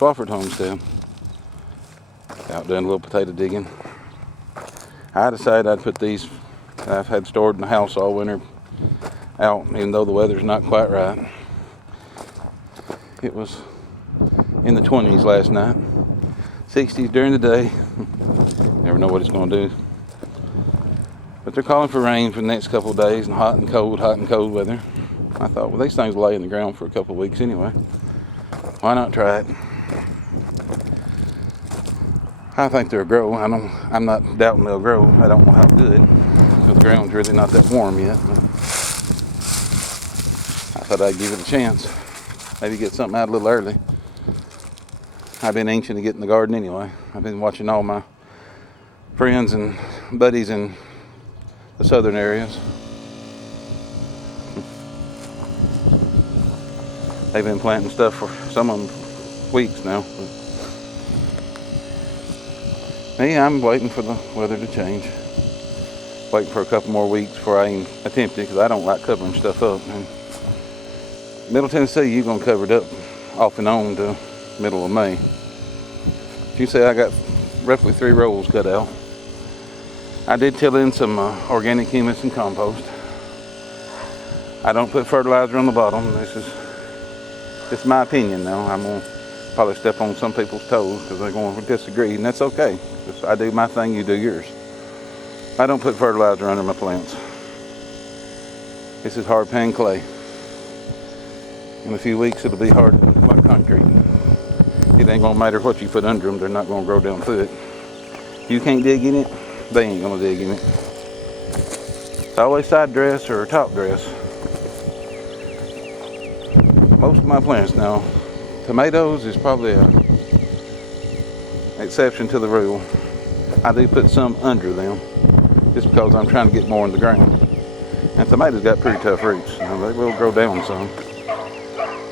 Swafford Homestead. Out doing a little potato digging. I decided I'd put these I've had stored in the house all winter out, even though the weather's not quite right. It was in the 20s last night, 60s during the day. Never know what it's going to do. But they're calling for rain for the next couple of days, and hot and cold weather. I thought, well, these things will lay in the ground for a couple of weeks anyway. Why not try it? I think they'll grow. I'm not doubting they'll grow. I don't know how good, because the ground's really not that warm yet. But I thought I'd give it a chance. Maybe get something out a little early. I've been anxious to get in the garden anyway. I've been watching all my friends and buddies in the southern areas. They've been planting stuff for some of them weeks now. But me, I'm waiting for the weather to change. Waiting for a couple more weeks before I even attempt it, because I don't like covering stuff up. And Middle Tennessee, you're gonna cover it up off and on to middle of May. You say I got roughly 3 rolls cut out. I did till in some organic humus and compost. I don't put fertilizer on the bottom. This is my opinion now. I'm gonna probably step on some people's toes because they're going to disagree, and that's okay. I do my thing, you do yours. I don't put fertilizer under my plants. This is hard pan clay. In a few weeks it'll be hard like concrete. It ain't gonna matter what you put under them, they're not gonna grow down through it. You can't dig in it, they ain't gonna dig in it. It's always side dress or top dress. Most of my plants now, tomatoes is probably an exception to the rule. I do put some under them, just because I'm trying to get more in the ground. And tomatoes got pretty tough roots. They will grow down some.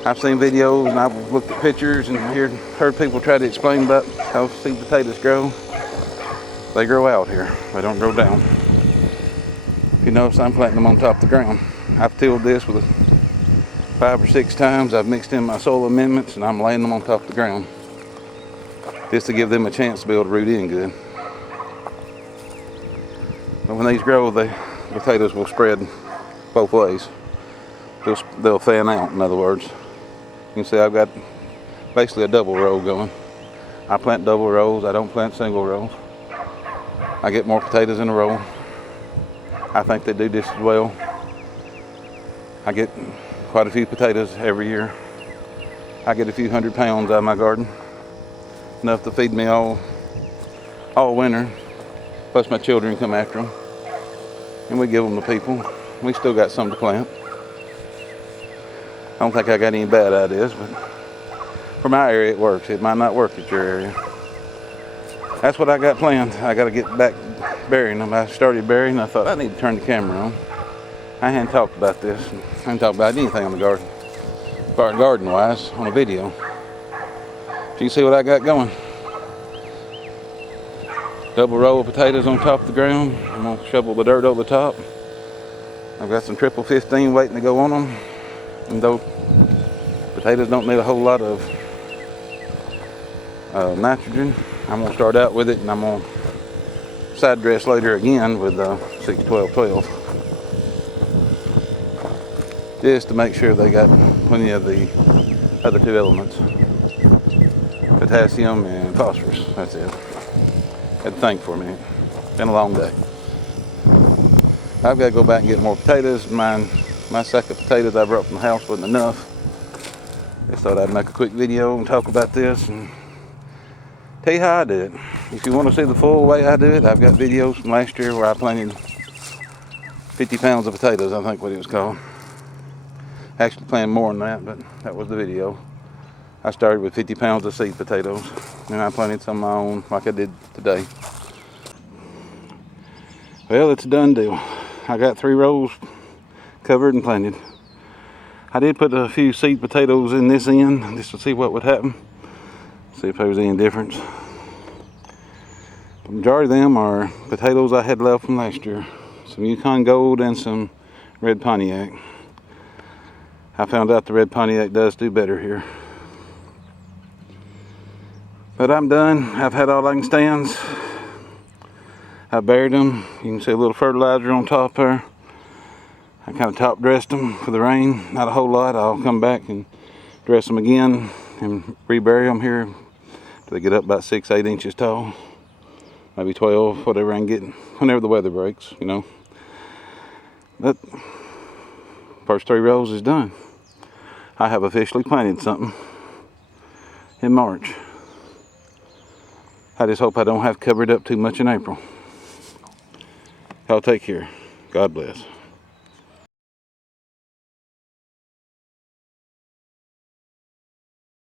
I've seen videos and I've looked at pictures and heard people try to explain about how sweet potatoes grow. They grow out here. They don't grow down. If you notice, I'm planting them on top of the ground. I've tilled this with 5 or 6 times. I've mixed in my soil amendments and I'm laying them on top of the ground, just to give them a chance to be able to root in good. But when these grow, the potatoes will spread both ways. They'll fan out, in other words. You can see I've got basically a double row going. I plant double rows, I don't plant single rows. I get more potatoes in a row. I think they do just as well. I get quite a few potatoes every year. I get a few 100 pounds out of my garden. Enough to feed me all winter. Plus my children come after them. And we give them to people. We still got some to plant. I don't think I got any bad ideas, but for my area it works. It might not work at your area. That's what I got planned. I got to get back burying them. I started burying and I thought I need to turn the camera on. I hadn't talked about this. I hadn't talked about anything on the garden, garden-wise, on a video. So you can see what I got going. Double row of potatoes on top of the ground. I'm going to shovel the dirt over the top. I've got some triple 15 waiting to go on them. And though potatoes don't need a whole lot of nitrogen, I'm going to start out with it, and I'm going to side dress later again with 6-12-12. Just to make sure they got plenty of the other 2 elements. Potassium and phosphorus, that's it. Had to think for a minute. Been a long day. I've got to go back and get more potatoes. My sack of potatoes I brought from the house wasn't enough. Just thought I'd make a quick video and talk about this and tell you how I do it. If you want to see the full way I do it, I've got videos from last year where I planted 50 pounds of potatoes, I think what it was called. Actually planted more than that, but that was the video. I started with 50 pounds of seed potatoes, and I planted some of my own like I did today. Well, it's a done deal. I got 3 rows covered and planted. I did put a few seed potatoes in this end just to see what would happen. See if there was any difference. The majority of them are potatoes I had left from last year. Some Yukon Gold and some Red Pontiac. I found out the Red Pontiac does do better here. But I'm done. I've had all I can stand. I buried them. You can see a little fertilizer on top there. I kind of top dressed them for the rain. Not a whole lot. I'll come back and dress them again and rebury them here till they get up about 6-8 inches tall. Maybe 12, whatever I can get, whenever the weather breaks, you know. But first 3 rows is done. I have officially planted something in March. I just hope I don't have covered up too much in April. Y'all take care. God bless.